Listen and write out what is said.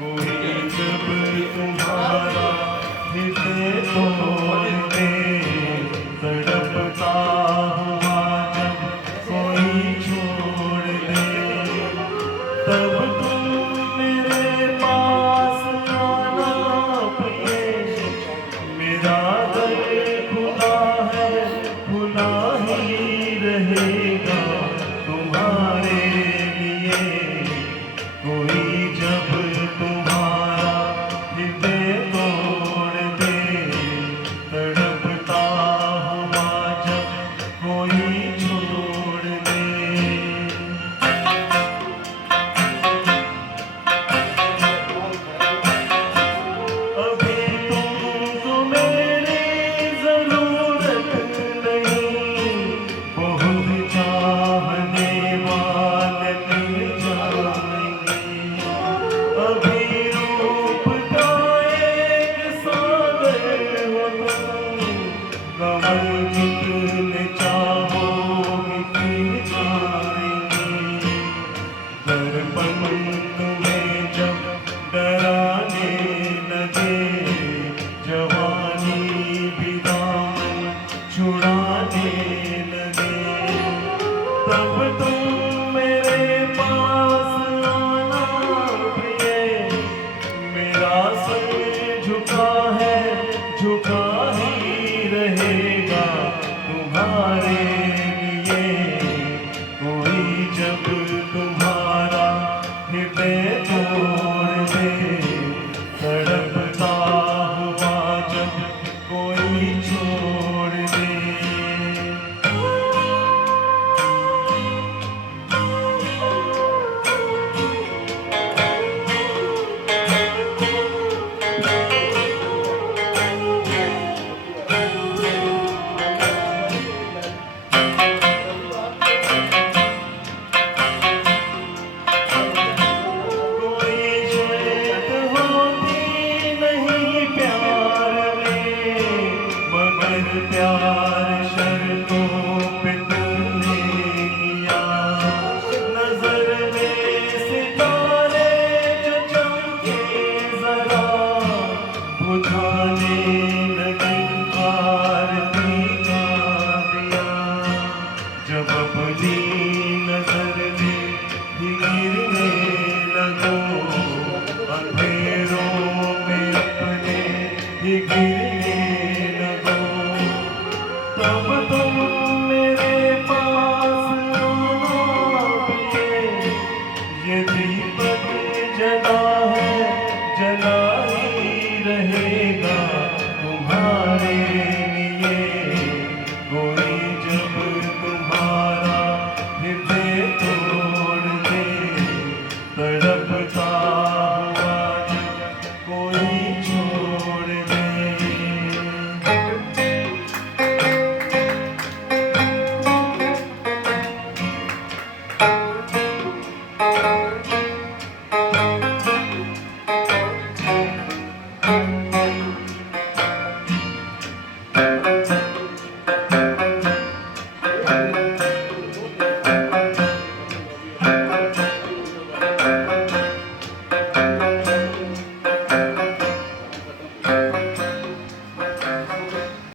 कोई जब तुम्हारा हृदय तोड़ दे, तड़पता हुआ जब कोई छोड़ दे, तब तुम मेरे पास आना प्रिय। मेरा दर खुला है, खुला ही रहेगा तुम्हारे लिए। कोई जब तुम्हारा हृदय तोड़ दे, तड़पता हुआ जब कोई छोड़ दे। अभी तुमको मेरी जरूरत नहीं, बहुत चाहने वाले मिल जाएंगे। अभी रूप का एक सागर हो तुम, कमल जितने चाहोगे खिल जाएंगे। दर्पण तुम्हें जब डराने लगे, जवानी भी दामन छुड़ाने लगे, तब तुम मेरे पास आना प्रिय। मेरा सर झुका है, झुका ही रहेगा तुम्हारे लिए। कोई जब तुम्हारा हृदय तोड़ दे, तड़पता हुआ जब कोई छोड़ दे। कोई शर्त होती नहीं प्यार में, मगर प्यार शर्तों पे तुमने किया। नजर में सितारे जो चमके जरा, बुझाने लगे आरती का दिया। जब अपनी नजर में ही गिरने लगो, अंधेरों में अपने ही गिरने लगो, तब तुम मेरे पास आना प्रिय। ये दीपक जला है, जला ही रहेगा तुम्हारे लिए। कोई जब तुम्हारा हृदय तोड़ दे, तड़पता हुआ जब कोई छोड़ दे।